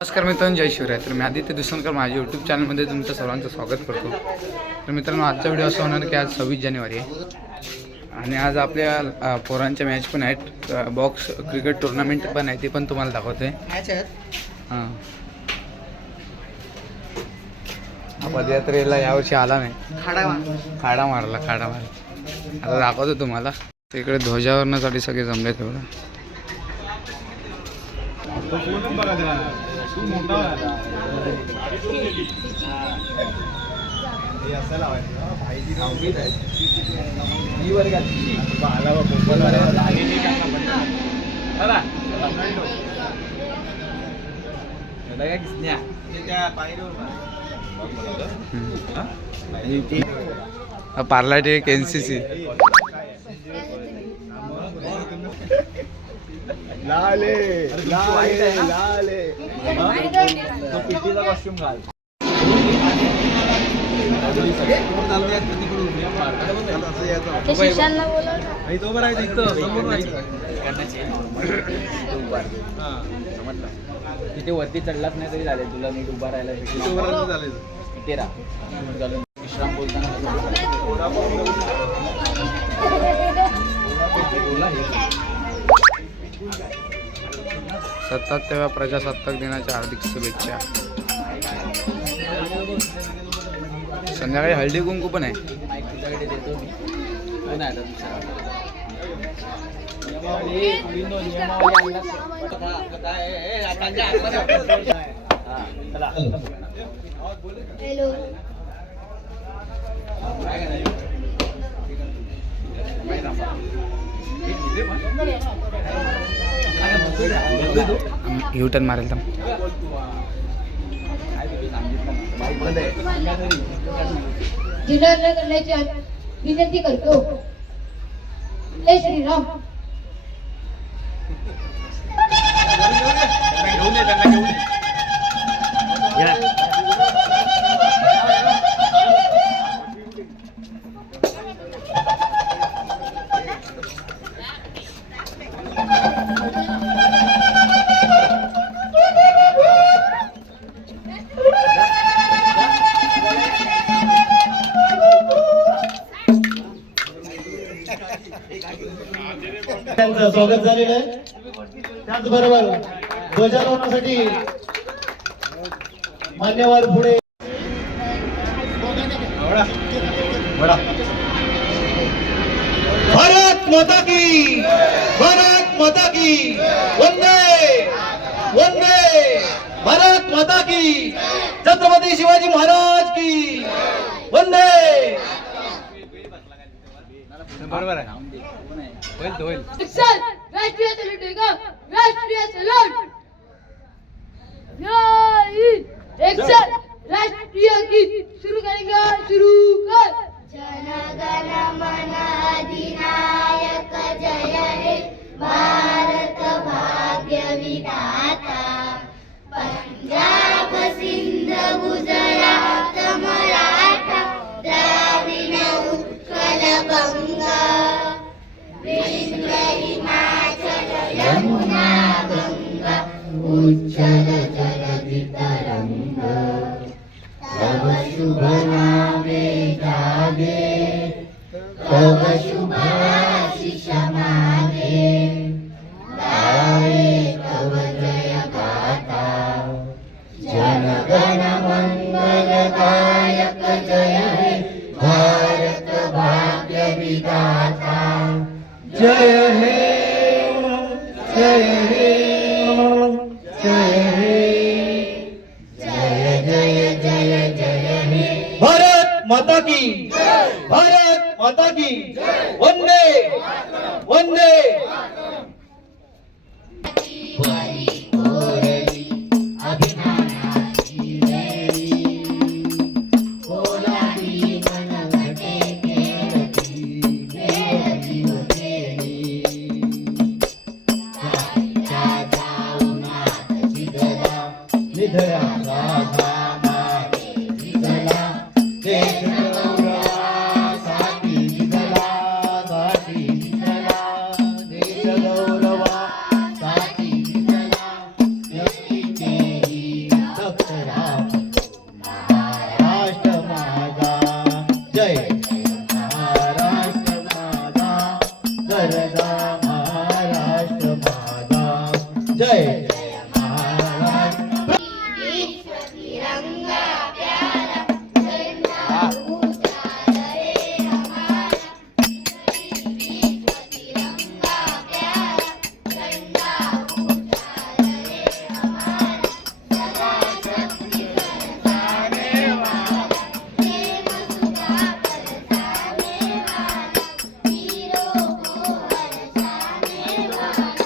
नमस्कार मित्रांनो, जय शिवराय. तर मी आदित्य दुसरकर माझ्या यूट्यूब चॅनलमध्ये तुमचं सर्वांचं स्वागत करतो. तर मित्रांनो, आजचा व्हिडिओ असा होणार की आज 26 जानेवारी आहे आणि आज आपल्या पोरांच्या मॅच पण आहेत. बॉक्स क्रिकेट टुर्नामेंट पण आहे, ते पण तुम्हाला दाखवतो आहे. हां, हा पदयात्रेला यावर्षी आला नाही, खाडा मारला. आता दाखवतो तुम्हाला. इकडे ध्वजावरणासाठी सगळे जमले तेवढं. पार्लाटे एनसीसी लाले लाले लाले तो पिटीचा कॉस्ट्यूम घाल. तो बरं आहे तिथे वरती चढलाच नाही तरी झाले, तुला नीट उभा राहायला तिथे राहा. विश्राम बोलताना 77व्या प्रजासत्ताक दिनाच्या हार्दिक शुभेच्छा. संध्याकाळी हळदी कुंकू पण आहे. तुझ्याकडे देतो मी. युटर्न मारेल तर जिल्हा करण्याची विनंती करतो. जय श्रीराम. त्यांचं स्वागत झालेलं आहे. त्याचबरोबर ध्वजारोहणासाठी मान्यवर पुढे भारत माता की, भारत माता की, वंदे वंदे भारत माता की, छत्रपती शिवाजी महाराज की, वंदे. बरोबर आहे. होईल राष्ट्रीय सलूट देगा. राष्ट्रीय सलूट. एक साथ राष्ट्रीय गीत शुरू करेंगे. शुरू कर. जनगण मन अधिनायक जय हे भारत भाग्य विधाता. पंजाब सिंध गुजरात मराठा द्राविड उत्कल गंगा हिमाचल यमुना गंगा उज्जल जलधि तरंग. तव शुभ नामे जागे, तव शुभ आशीष मागे. गाये तव जय गाथा. जनगण मंगल गायक जय हे भारत भाग्य विधाता. जय हे, जय हे, जय हे, जय जय जय जय हे भारत माता की, भारत माता की, वंदे वंदे. राम महाराष्ट्र माझा जय महाराष्ट्र माझा गरजा महाराष्ट्र माझा जय महाराष्ट्र विश्व तिरंगा प्यारा झंडा ऊंचा रहे हमारा विश्व तिरंगा प्यारा झंडा ऊंचा रहे हमारा सदा शक्ति बरसाने वाला प्रेम सुधा बरसाने वाला वीरों को हर्षाने वाला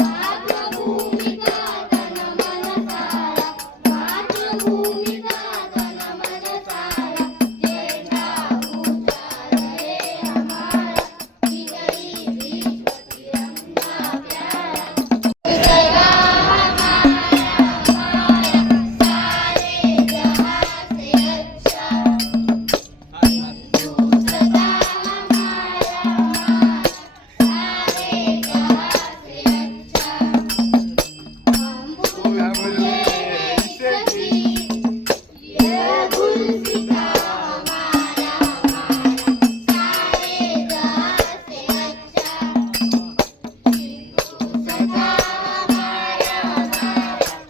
मातृभूमि का तन मन सारा मातृभूमि का तन मन सारा झंडा ऊंचा रहे हमारा विजयी विश्व तिरंगा प्यारा सदा सारे जहां से अच्छा सदा सारे जहां से अच्छा हम बोले सखी ये गुलसिता हमारा सारे जहां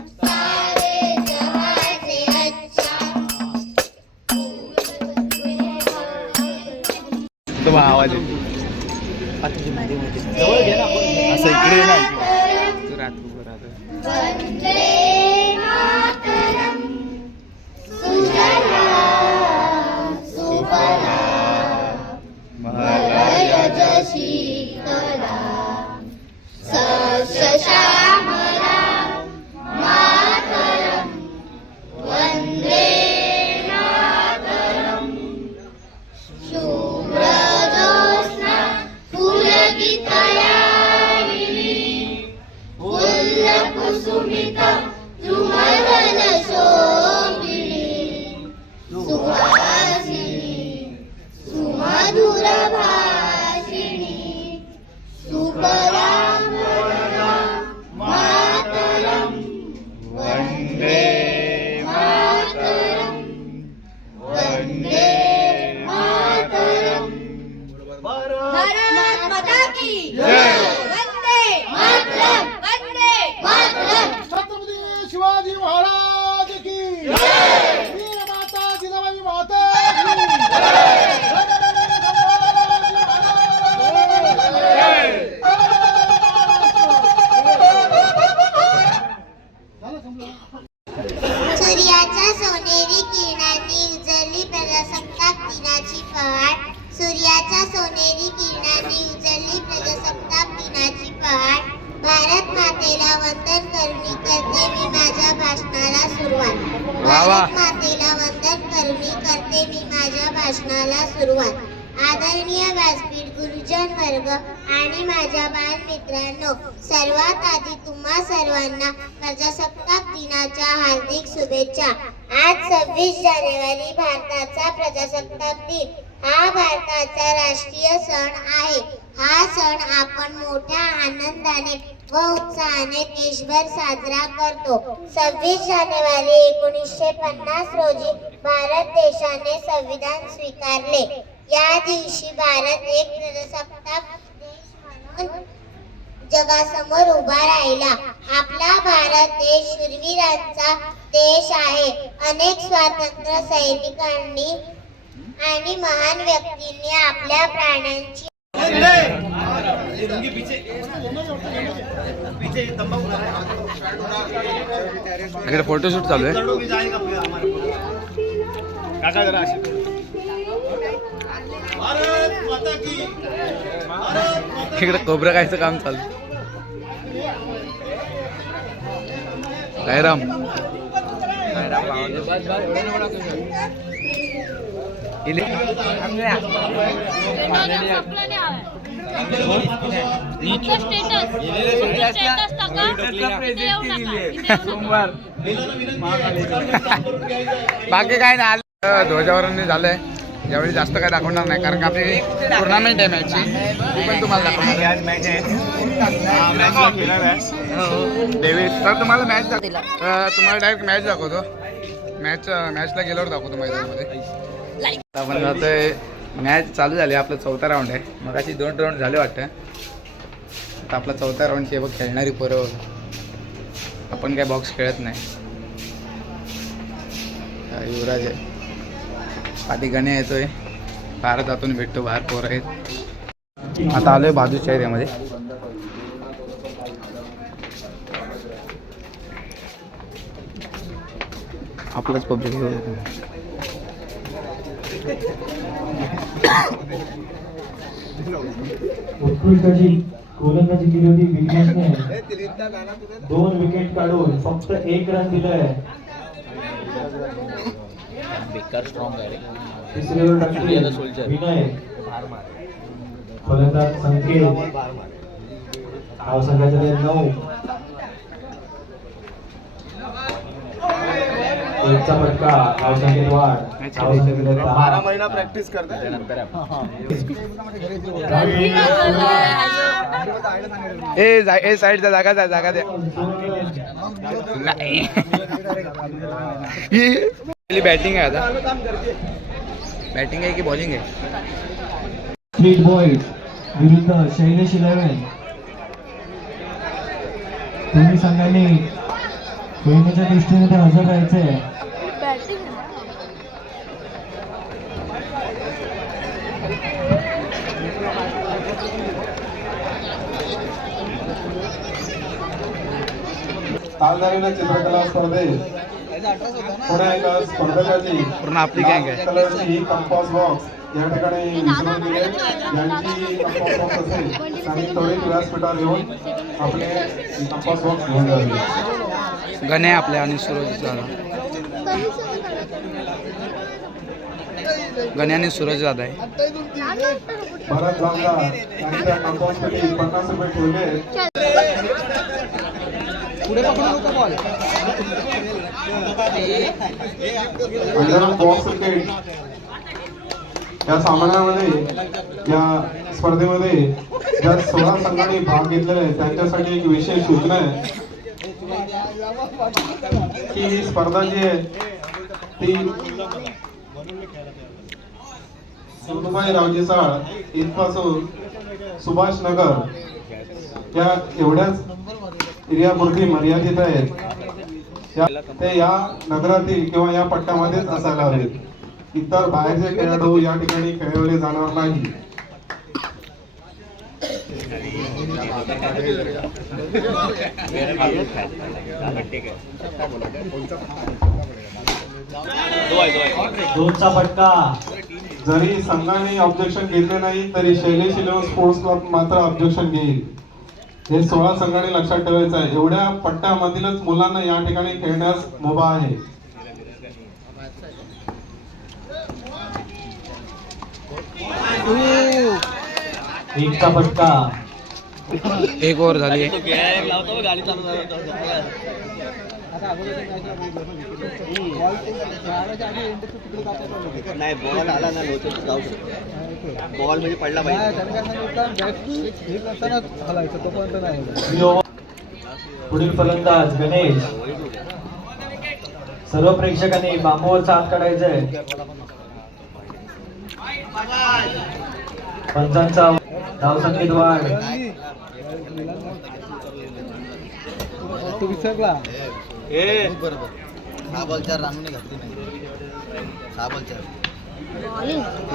से अच्छा सदा सारे जहां से अच्छा तो आवाज येतो जवळ घे ना असं इकडे ये ना तू राहतो वंदे मातरम सुजला सुफला मलयज शीतला सस्यश्यामला मातरम वंदे मातरम शुभ्रजोत्स्ना पुलकितयामिनी फुल्लकुसुमिता सुमधुरशोभिनी सुहासिनी सुमधुरभाषिणी सुपराम्बरा मातरम वन्दे मातरम वन्दे मातरम भारत माता की जय वंदे मातरम वंदे मातरम छत्रपती शिवाजी महाराज की वीर माता जिजाबाई माता की सूर्याच्या सोनेरी किरणांनी उजळली प्रजासत्ताक दिनाची पहाट सूर्याच्या सोनेरी किरणांनी उजळली प्रजासत्ताक दिनाची पहाट भारत मातेला वंदन करुणी करते मी माझ्या भाषणाला सुरुवात भारत मातेला वंदन करुणी करते मी माझ्या भाषणाला सुरुवात आदरणीय व्यासपीठ गुरुजन वर्ग आणि माझ्या बालमित्रांनो सर्वात आधी तुम्हा सर्वांना प्रजासत्ताक दिनाच्या हार्दिक शुभेच्छा आज 26 जानेवारी भारताचा प्रजासत्ताक दिन हा भारताचा राष्ट्रीय सण आहे हा सण आपण मोठ्या आनंदाने व उत्साहाने देशभर साजरा करतो 26 जानेवारी 1950 रोजी भारत देशाने संविधान स्वीकारले या दिवशी भारत एक प्रजासत्ताक देश म्हणून जगासमोर उभा राहिला आपला भारत देश शूरवीरांचा देश आहे अनेक स्वातंत्र्य सैनिकांनी आणि महान व्यक्तींनी आपल्या प्राणांची इकडे फोटोशूट चालू आहे भारत माता की इकडे कोबरा खायचं काम चालू काय राम बाकी काय नाही आलं ध्वजावरण झालंय यावेळी जास्त काय दाखवणार नाही कारण का आपली टुर्नामेंट आहे मॅचची ती पण तुम्हाला दाखवणार आहे. तर तुम्हाला मॅच तुम्हाला डायरेक्ट मॅच दाखवतो. मॅचला गेल्यावर दाखवतो मैदानामध्ये. आपण जातोय मॅच चालू झाली. आपलं 4था राऊंड आहे. मग अशी 2 राऊंड झाले वाटतं. आता आपला 4था राऊंडची बघ खेळणारी पोरं. आपण काय बॉक्स खेळत नाही. युवराज आहे. आधी गणे येतोय. बाहेर जातून भेटतो. बाहेर पोरं आहेत. आता आलोय बाजूच्या एरियामध्ये. आपलंच पब्लिक उत्कृष्टाची गोलंदाजी केली होती विघ्नेशने. 2 विकेट काढून फक्त 1 रन दिलंय. बेकार स्ट्रॉंग आहे. तिसरीवर टाकली विनय. फलंदाज संकेत. धावसंख्याचे 9. 1चा फटका. धावसंख्येत वाढ. 12 महिना प्रॅक्टिस करतात. ए साईडचा जागा द्या. नाही बॅटिंग आहे. आता बॅटिंग आहे की बॉलिंग आहे. स्ट्रीट बॉईज विरुद्ध शैलेश 11. दोन्ही संघांनी खेळण्याच्या दृष्टीने ते हजर राहायचंय. तालदारीला चित्रकला स्पर्धेत पुन्हा एका स्पर्धकाची पूर्ण आपली गँग आहे. कलरची ही कंपास बॉक्स या ठिकाणी विसरून गेले. ज्यांची कंपास बॉक्स असेल त्यांनी त्वरित व्यासपीठावर येऊन आपले कंपास बॉक्स घेऊन जावे. गणे आपल्या आणि सूरज दादा. गणे आणि सूरज दादा आहे. भरत जामदार यांनी त्या कंपाससाठी 50 रुपये ठेवले. बॉक्स क्रिकेट या सामन्यामध्ये या स्पर्धेमध्ये ज्या 16 संघांनी भाग घेतलेला आहे त्यांच्यासाठी एक विशेष सूचना आहे की ही स्पर्धा जी आहे ती सुरुबाई रावजी चाळ इथपासून सुभाष नगर या एवढ्याच एरियापुरती मर्यादित आहेत. ते या नगरातील किंवा या पट्ट्यामध्येच असायला हवेत. इतर बाहेरचे खेळाडू या ठिकाणी खेळवले जाणार नाही. दोनचा फटका. जरी संघाने ऑब्जेक्शन घेतले नाही तरी शैलेश 11 स्पोर्ट्स क्लब मात्र ऑब्जेक्शन घेईल. हे 16 संघांनी लक्षात ठेवायचं आहे. एवढ्या पट्ट्यामधीलच मुलांना या ठिकाणी खेळण्यास मुभा आहे. एकचा फटका. 1 ओव्हर झाली. नाही बॉल आला ना जाऊ शकतो. बॉल म्हणजे पडला पाहिजे. पुढील फलंदाज गणेश. सर्व प्रेक्षकांनी बांबूवरचा हात काढायचंय. पंचांचा धावसंख्येत वाढ.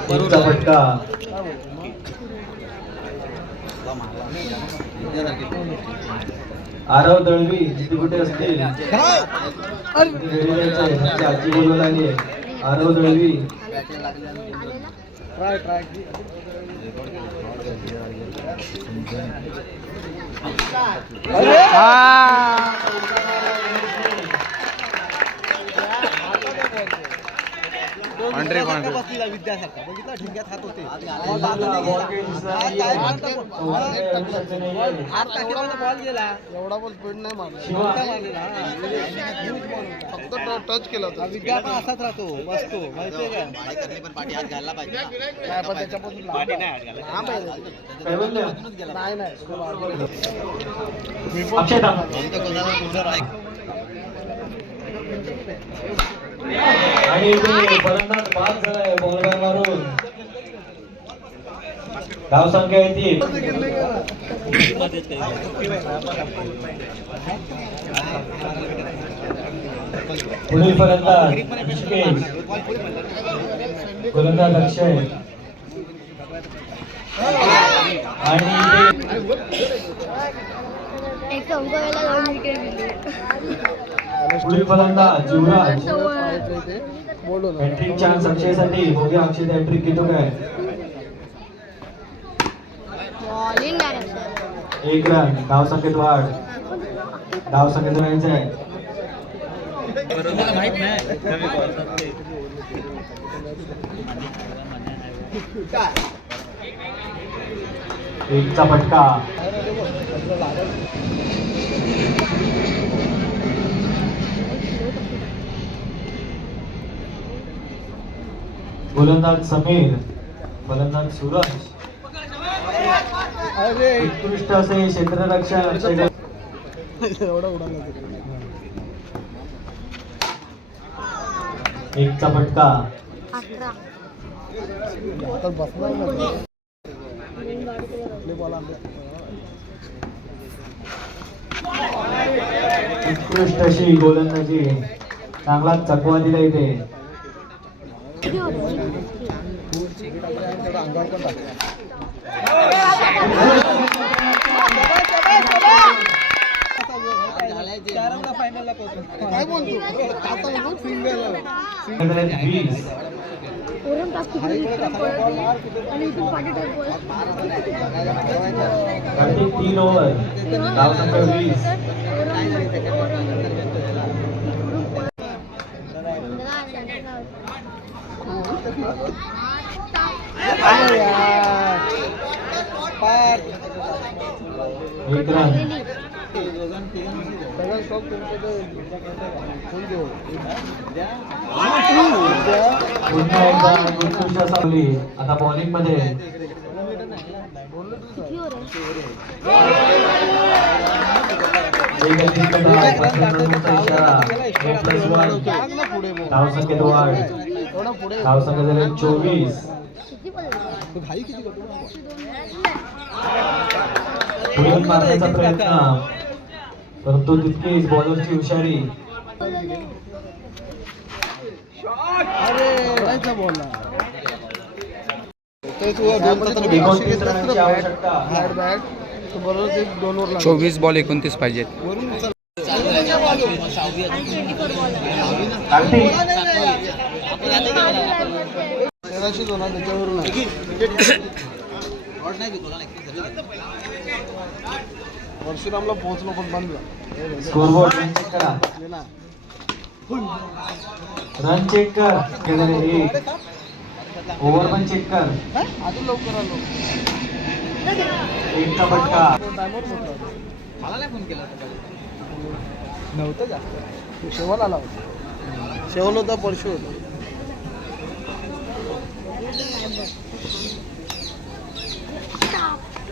एकचा फटका. आरव दळवी जिथे कुठे असतील आजी बोलवत आली आहे. आरव दळवी. एवढा बॉल स्पीड नाही मारला. टच केला होता. विद्या पण असाच राहतो बसतो माहितीये का पण पाठी हात घालला पाहिजे नाही पण त्याच्यापासून पाठी नाही हात घालायला काय बोलले? नाही अक्षय थांब. आणि इथे फलंदाज बाद झालाय बॉलर मारून. धाव संख्या येतील. पुढील फलंदाज ऋषिकेश, गोलंदाज अक्षय आणि पुढील फलंदाज युवराज. Hat trick chance अक्षयसाठी. बघूया अक्षय हॅट्रिक घेतो काय. 1 रन. धाव संख्येत वाढ. धाव संख्येत राहायचं आहे. एकचा फटका. गोलंदाज समीर, फलंदाज सूरज. उत्कृष्ट असे क्षेत्ररक्षण अक्षय. एकचा फटका. उत्कृष्ट अशी गोलंदाजी. चांगला चकवा दिला इथे. काय बोलतो? प्रत्येक 3 ओव्हर. धाव संख्या 20. एक रन. पुन्हा एकदा उत्कृष्ट सावली. आता बॉलिंग मध्ये धाव संख्येत वाढ. धाव संख्या झाली 24. पुढून मारण्याचा प्रयत्न परंतु तितकीच बॉलरची हुशारी. 29 रनांची आवश्यकता. 24 बॉल 29 पाहिजेत. कार्तिक परशुरामला पोहोचलो पण बंद. स्कोरबोर्ड रन चेक करा. रन चेक कर. ओव्हर पण चेक कर. अजून लवकर आलो. एकचा फटका. मला नाही फोन केला नव्हतं जास्त. शेवल आला होता. शेवल होता परशु होता.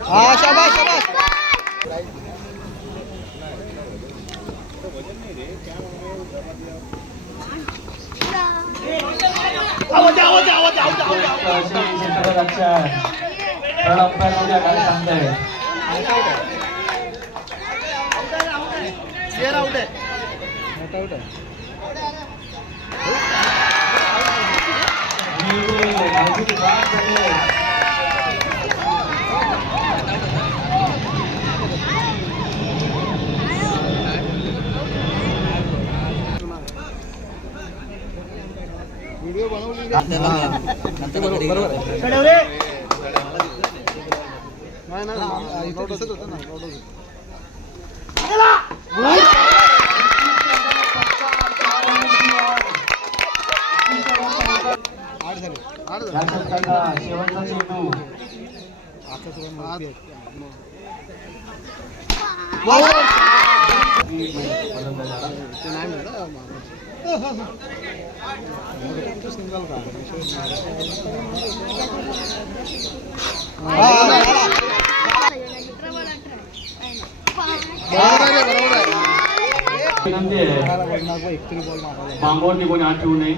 हा शाबास शाबास. व्हिडिओ बनवली नाही दिसत होतं ना. शेवटचा चेंडू. विनंती आहे मागवरती कोणी हात ठेवू नये.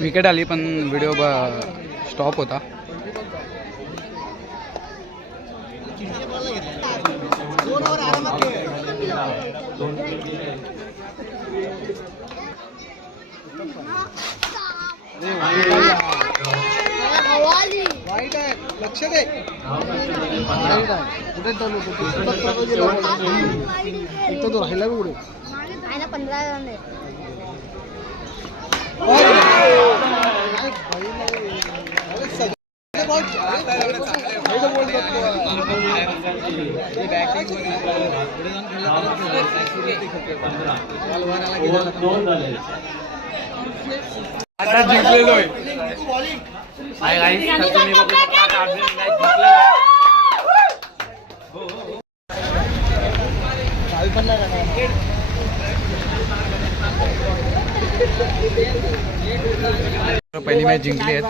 विकेट आली पण व्हिडिओ स्टॉप होता. दोन झाले. आता जिंकलेलोय. पहिली मॅच जिंकली आहेत.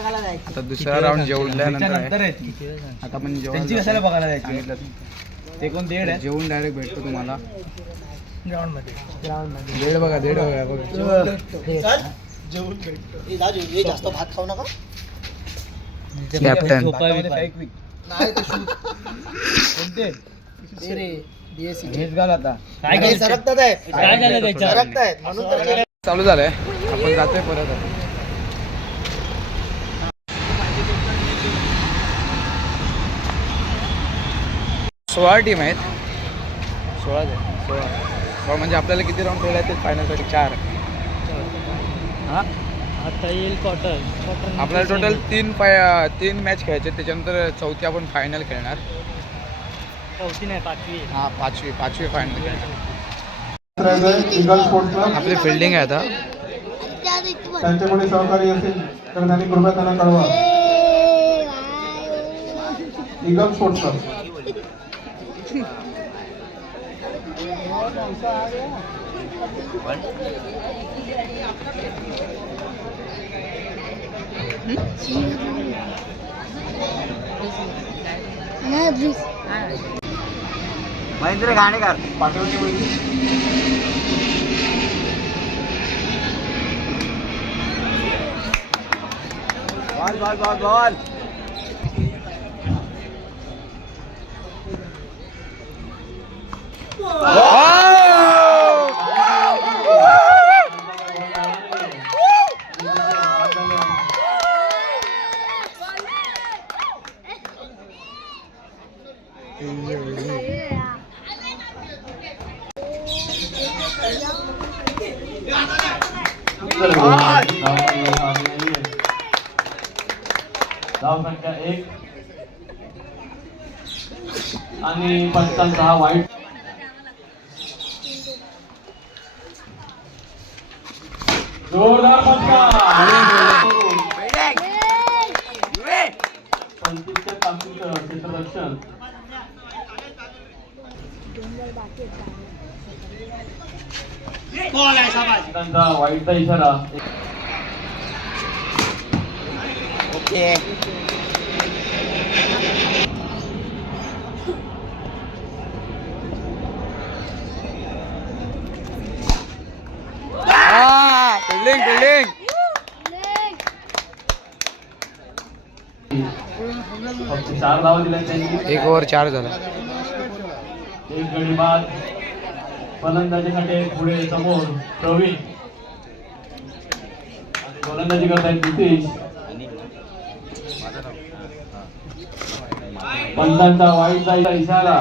आता दुसरा राऊंड जेवल्यानंतर आहे. आता आपण जेवण बघायला जायचं सांगितलं ते कोण देड आहे जेवून डायरेक्ट भेटतो तुम्हाला देड बघा जास्त भात खाऊ नका. कॅप्टन सरकतात आहेत म्हणून तर चालू झालंय. आपण जातोय परत. 16 टीम आहेत. 16 म्हणजे आपल्याला किती राऊंड खेळले आहेत फायनलसाठी? 4. हां आता येईल क्वार्टर. आपल्याला टोटल 3 मॅच खेळायचे. त्याच्यानंतर चौथी आपण फायनल खेळणार. चौथी नाही, पाचवी. हां पाचवी फायनल खेळणार. ईगल स्पोर्ट्स क्लब आपली फिल्डिंग आहे आता. त्यांचे कोणी सहकारी असेल तर त्यांनी कृपया त्यांना कळवा. Eagle sports club. Mahendra Ghanekar पाठवणी होईल. बॉल धाव संख्या 1 आणि पंचांचा हा वाईट. जोरदार फटका. 35च्या ताकदीचं क्षेत्ररक्षण. त्यांचा वाईटचा इशारा. ओके फिल्डिंग फक्त 4 धावा दिल्या त्यांनी. 1 ओव्हर 4 झाला. एक गडी बाद. फलंदाजीसाठी पुढे समोर प्रवीण आणि गोलंदाजी करतायत नितीश. पंचांचा वाईटचा इशारा.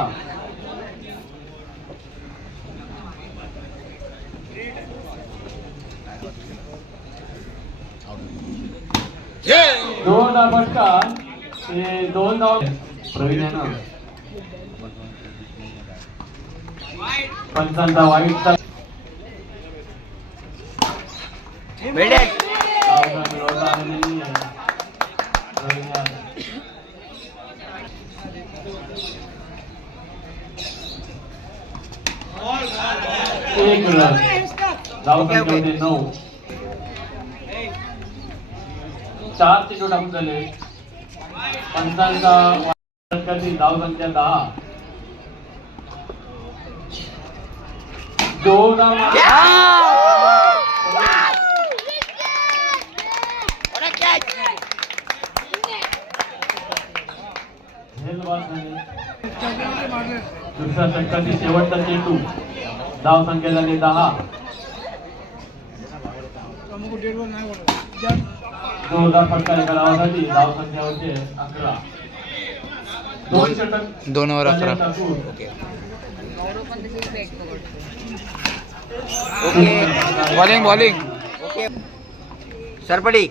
दोन फटका. ते 2 धावा. प्रवीण आहे ना. पंचांचा वाईटचा मिळवता आलेली आहे. एक रन. धाव संख्या होते 9. 4 चेंडू टाकून झाले. पंचांचा षटकातील धाव संख्या 10. 2 धावा. दुसऱ्या षटकातील शेवटचा चेंडू. धाव संख्या झाली 10. जोरदार फटका एका धावासाठी. धाव संख्या होते 11. 2 षटक 2 ओव्हर 11. Bowling bowling सरपडी.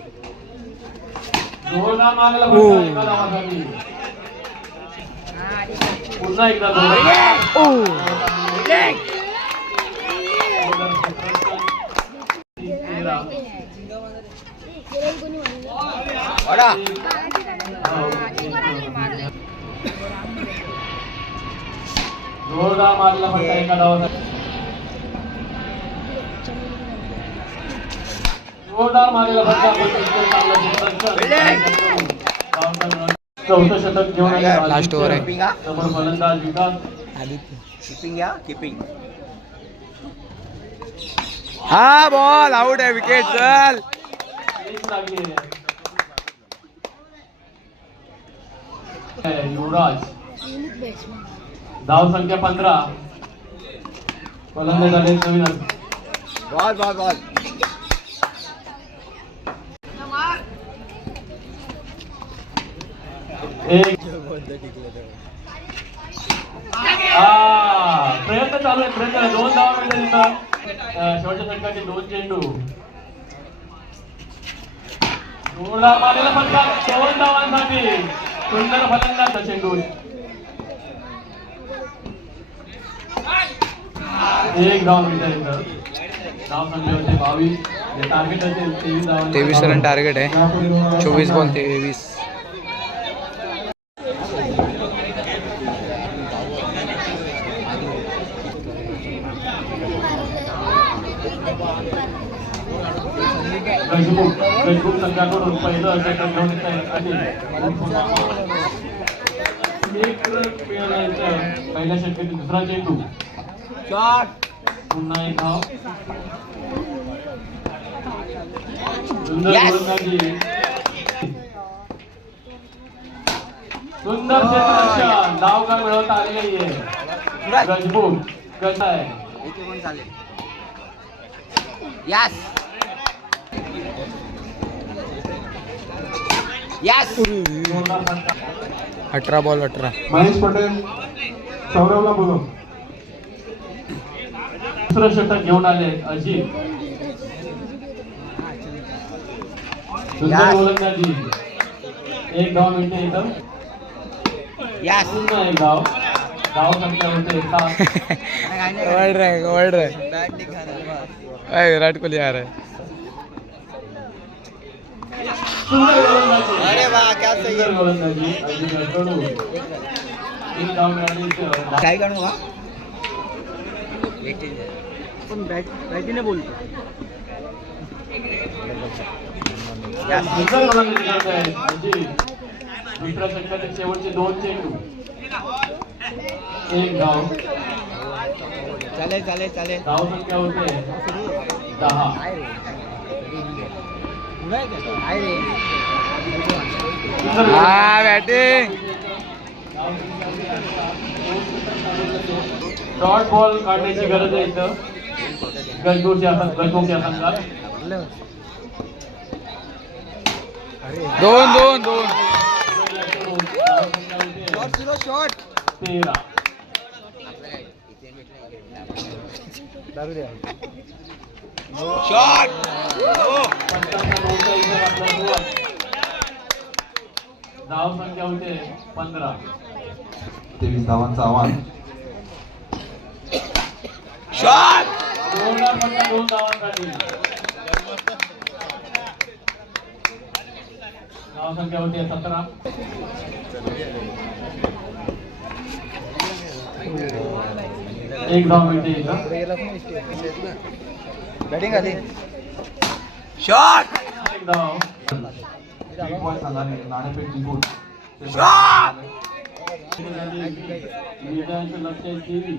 जोरदार मारलेला फटका एका धावासाठी. पुन्हा एकदा जोरदार मारलेला फटका एका धावासाठी. जोरदार मारलेला फटका. चौथं षटक घेऊन आले. लास्ट ओव्हर आहे. समोर फलंदाज विकास. किपिंग या किपिंग. हा बॉल आउट आहे. विकेट. चल युवराज. धाव संख्या 15. फलंदाज आले नवीन. Ball ball ball. एक. प्रयत्न चालू आहे. प्रयत्न 2 धावा मिळतात तिथं. शेवटच्या षटकाचे 2 चेंडू. जोरदार मारलेला फटका. 2 धावांसाठी. सुंदर फलंदाज चेंडू. 1 धाव मिळतात इथं. धाव संख्या होते 22. जे टार्गेट असेल 23 धावा. 23 रन टार्गेट आहे. 24 बॉल 23. फेसबुक संघाकडून पहिलं षटक घेऊन पहिल्या षटकातील दुसरा चेंडू. पुन्हा एक धाव. सुंदर गोलंदाजी. सुंदर क्षेत्ररक्षण. धाव का मिळवता आलेली आहे. गजबूक कसा आहे. Yes yes. 18 ball 18. Mahesh Patel सौरवला बोलव. दुसरं षटक घेऊन आले अजित. सुंदर गोलंदाजी. 1 धाव मिळते इथं. यस. पुन्हा एक धाव. धाव संख्या होते 7. वर्ल्ड रहे विराट कोहली आ रहा है. सुंदर गोलंदाजी. अरे वाह क्या सही है. सुंदर गोलंदाजी. अजिंक्यकडून 1 धाव मिळाली इथं. काय करू का पण बॅटीने बोलतो. सुंदर गोलंदाजी करत आहे अजित. दुसऱ्या षटकातील शेवटचे 2 चेंडू. 1 धाव. चालेल चालेल चालेल. धाव संख्या होते 10. हा बॅटिंग. डॉट बॉल काढण्याची गरज आहे इथं. गजबोच्या संघात. 2 शॉट. 13. शॉट. धाव संख्या होते 15. 23 धावांचा आव्हान. शॉट. जोरदार फटका 2 धावांसाठी. धाव संख्या होते 17. एक धाव मिळते इथं. बॅटिंग आली. एक धाव. Big boy संघाने नाणेफेक जिंकून विजयाचं लक्ष्य केली.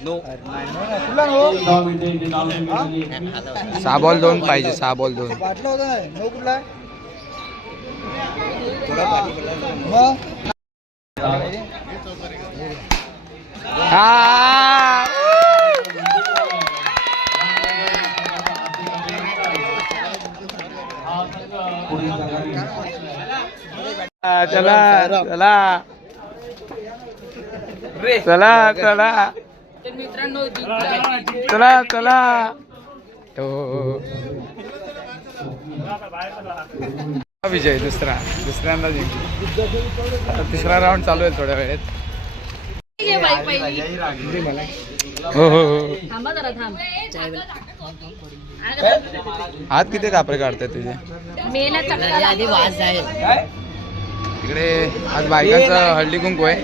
एक धाव मिळते इथे. धावसंख्या झाली 21. 6 बॉल 2 पाहिजे. 6 बॉल 2. वाटलं होतं ना नऊ कुठला आहे? हा पुढील संघाने चला चला चला चला चला चला हो विजय दुसऱ्यांदा जिंकला. आता तिसरा राऊंड चालू आहे थोड्या वेळेत. हो हो हो हात किती कापरे काढताय तुझे इकडे. आज बायकांचं हळदी कुंकू आहे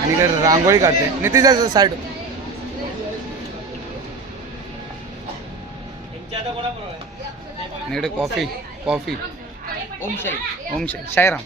आणि इकडे रांगोळी काढते. नितीश साईड इकडे कॉफी ओम साईराम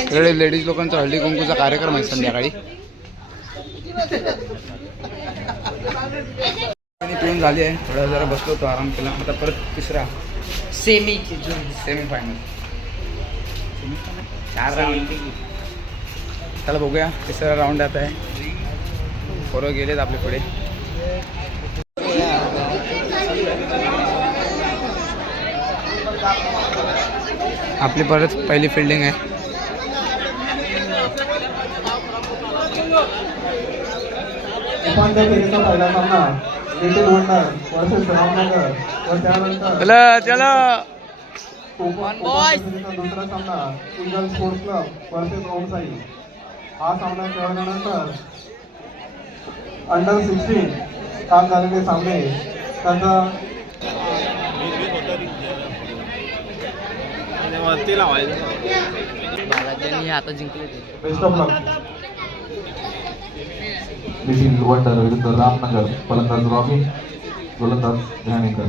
इकडे लेडीज लोकांचा हळदी कुंकूचा कार्यक्रम आहे संध्याकाळी. पिऊन झाली आहे. थोडा जरा बसलो होतो, आराम केला. आता परत तिसरा सेमी फायनल 4 राऊंड. चला बघूया तिसरा राऊंड आता आहे. पोरं गेलेत आपले पुढे. आपली परत पहिली फिल्डिंग आहे. उपांत्य फेरीचा पहिला सामना लिटिल वंडर वर्सेस रामनगर व त्यानंतर चला उपांत्य फेरीचा दुसरा सामना eagle sports club versus Om Sai. हा सामना खेळल्यानंतर अंडर 16 काल झालेले सामने त्यांचा आता जिंकले. Best of luck. Little wonder विरुद्ध रामनगर. फलंदाज रॉबिन, गोलंदाज ध्यानेकर.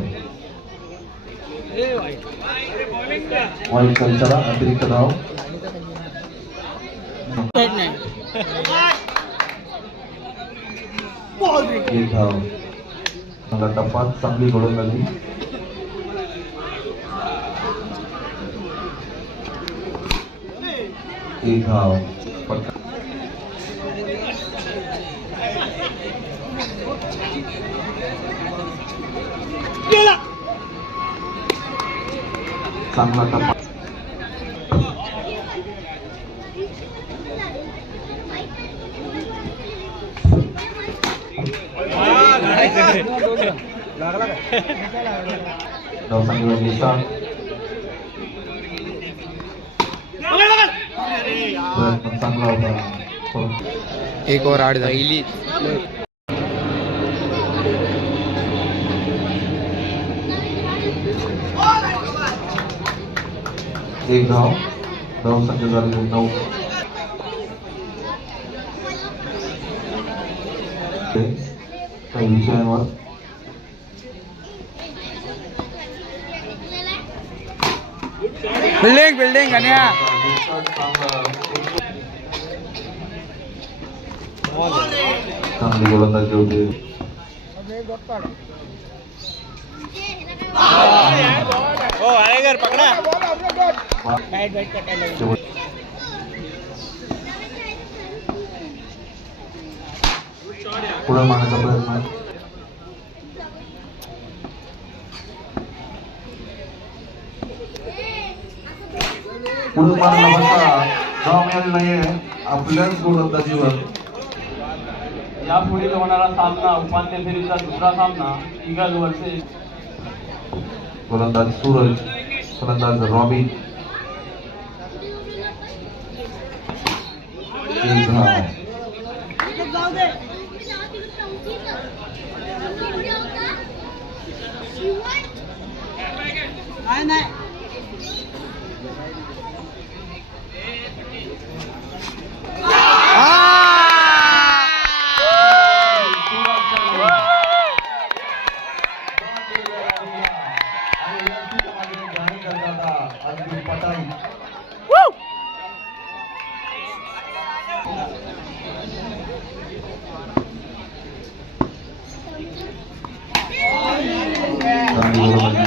वाईट इशारा, अतिरिक्त धाव. एक धाव. चांगला टप्पा, चांगली गोलंदाजी. एक धाव. पटकन चांगला टप्पा. धावसंख्येवर निशाण. प्रयत्न चांगला होता. एक ओव्हर 8 झाली. एक धाव. धावसंख्या झाली 9. काही विषयांवर बिल्डिंग गण्या. चांगली गोलंदाजी होती. पुढे मारण्याचा प्रयत्न. पुढे मारला बसला. धाव मिळाली नाहीये आपल्याच गोलंदाजीवर. यापुढील होणारा सामना उपांत्य फेरीचा दुसरा सामना ईगल वर्सेस गोलंदाज सूरज, फलंदाज रॉबिन. एक धाव.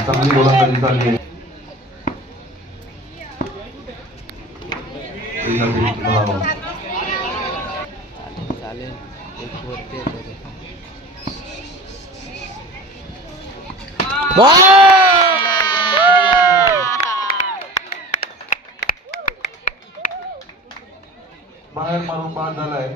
चांगली गोलंदाजी चालली आहे. एक अतिरिक्त धाव. चालेल एक वरती येतो ते. बाहेर मारून बाद झालाय.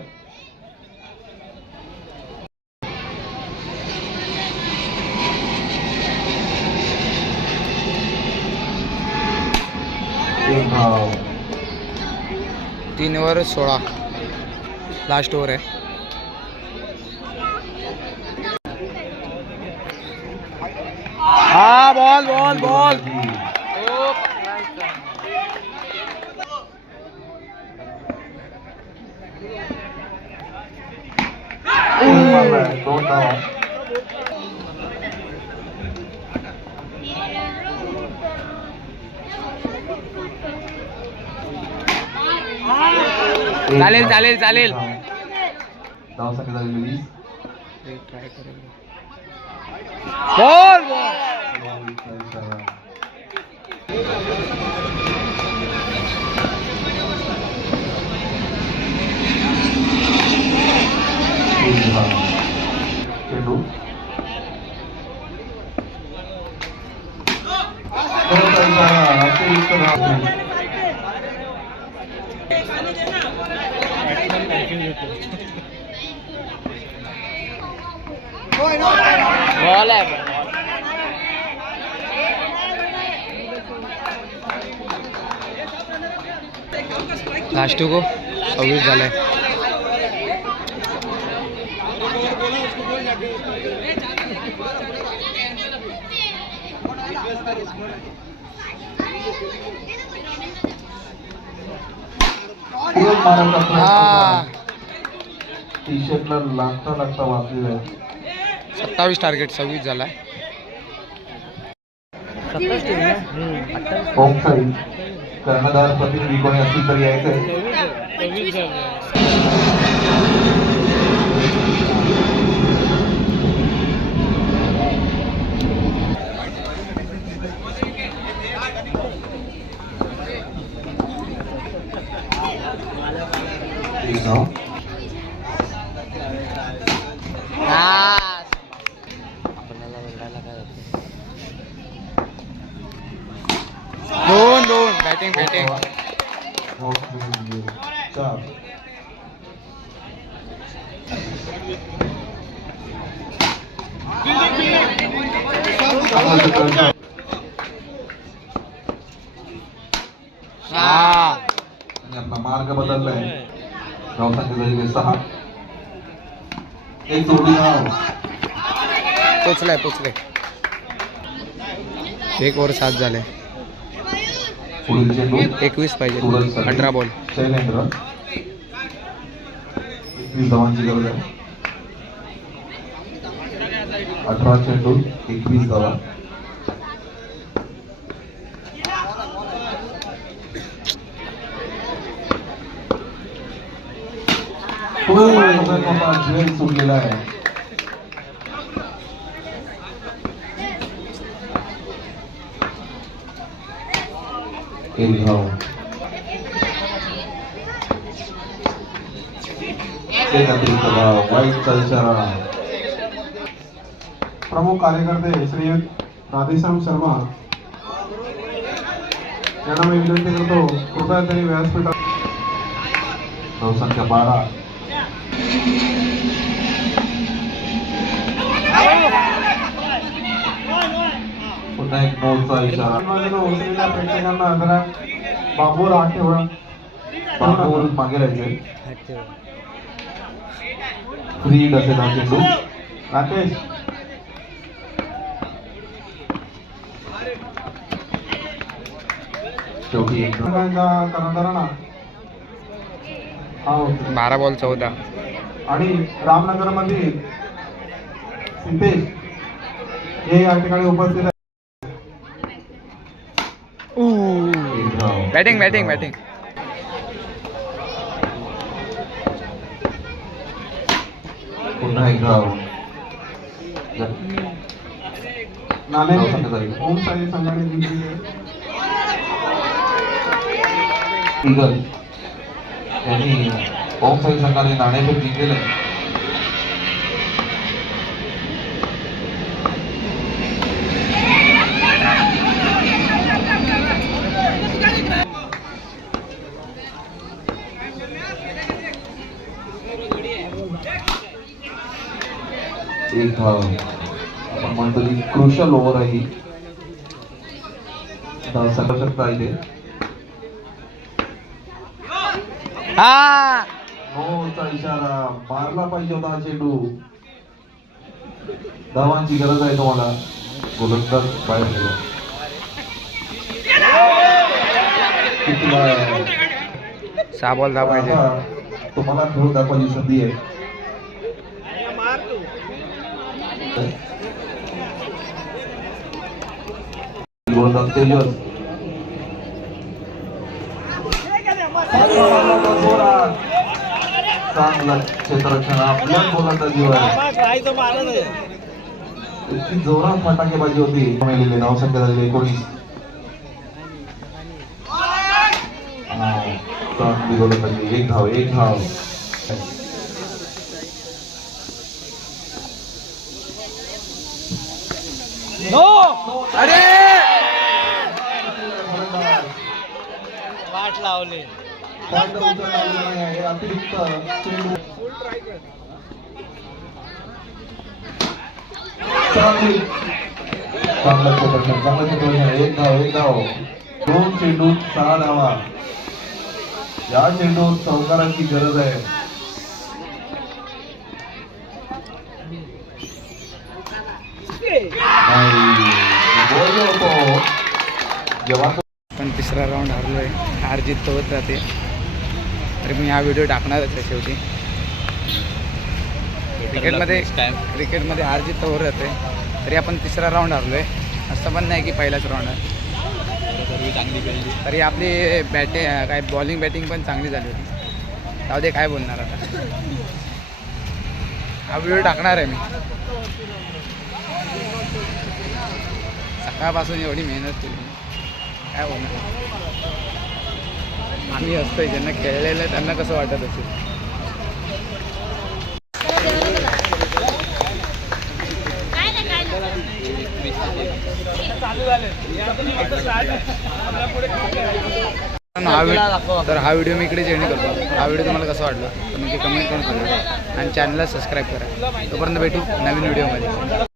एक धाव. 3 ओव्हर 16 लास्ट ओव्हर आहे. हा बॉल बॉल बॉल दोन धाव. चालेल चालेल चालेल. धाव संख्या झालेली 20. ट्राय करेल बॉल चेंडू. अतिरिक्त धाव. बॉल आहे लास्ट को 26 झालाय. टी शर्टला लागता लागता वाचलेला आहे. 27 टार्गेट 26 झालाय. ऑफसाईड. कर्णधार प्रतिनिधी कोणी असतील तर यायचंय. एक धाव. दोन बॅटिंग बॅटिंग. 4. आणि आपला मार्ग बदललाय. धाव संख्या झालेली 6. एक जोडी धाव. पोचलाय 1 ओव्हर 7 झाले. पुढील चेंडू 21 पाहिजे. 18 बॉल. शैलेंद्र. 21 धावांची गरज आहे. 18 चेंडू 21 धावा. झेल सुटलेला आहे. एक धाव. एक अतिरिक्त धाव. वाईटचा इशारा. प्रमुख कार्यकर्ते श्री राधेश्याम शर्मा यांना मी विनंती करतो कृपया तरी व्यासपीठात. धाव संख्या 12. पुन्हा एक नोटचा इशारा. प्रेक्षकांना जरा बाबू राठेवर बाबूल मागे राहायचे. फ्रीड असेल हा चेंडू. राकेश शेवटी एक कर्णधारांना आउट. 12 बॉल 14. आणि रामनगर मधील सिद्धेश हे या ठिकाणी उपस्थित आहे. एक धाव. Batting batting batting. पुन्हा एक धाव. नाणे धाव संख्या झाली. ओमशाही संघाने जिंकली आहे. ईगल यांनी ओमशाही संघाने नाणेफेक जिंकलेलं आहे. एक धाव. आपण म्हणतो की क्रुशल ओव्हर आहे ही. धाव सांगू शकता इथे. हा नोचा इशारा मारला पाहिजे होता हा चेंडू. धावांची गरज आहे तुम्हाला. गोलंदाज बाहेर गेला. किती बाहेर. 6 बॉल 10 पाहिजे. आता तुम्हाला खेळ दाखवायची संधी आहे. गोलंदाज तेजस. चांगलं क्षेत्ररक्षण आपल्या गोलंदाजीवर. इतकी जोरात फटाकेबाजी होती. मेलेले धाव संख्या झालेली 19. चांगली गोलंदाजी. एक धाव एक धाव. अरे वाट लावली. अतिरिक्त चेंडू. चांगलं क्षेत्ररक्षण चांगलं क्षेत्ररक्षण. एक धाव एक धाव. 2 चेंडू 6 धावा. या चेंडूत चौकारांची गरज आहे. बोललो होतो जेव्हा पण तिसरा राऊंड हारलोय. हार जीत तर होत राहते. तरी मी हा व्हिडिओ टाकणारच आहे शेवटी. क्रिकेटमध्ये हार जीत तर होत राहते. तरी आपण तिसरा राऊंड हारलोय. असं पण नाही की पहिलाच राऊंड आहे. चांगली खेळली. तरी आपली काय बॉलिंग बॅटिंग पण चांगली झाली होती. जाऊ दे काय बोलणार आता. हा व्हिडिओ टाकणार आहे मी. सकाळपासून एवढी मेहनत केली. काय बोलणार. आम्ही असतोय ज्यांना खेळलेलं आहे त्यांना कसं वाटत असेल. हा व्हिडिओ मी इकडे एंड करतो. हा व्हिडिओ तुम्हाला कसा वाटला तर म्हणजे कमेंट करून सांगा. आणि चॅनलला सबस्क्राईब करा. तोपर्यंत भेटू नवीन व्हिडिओमध्ये.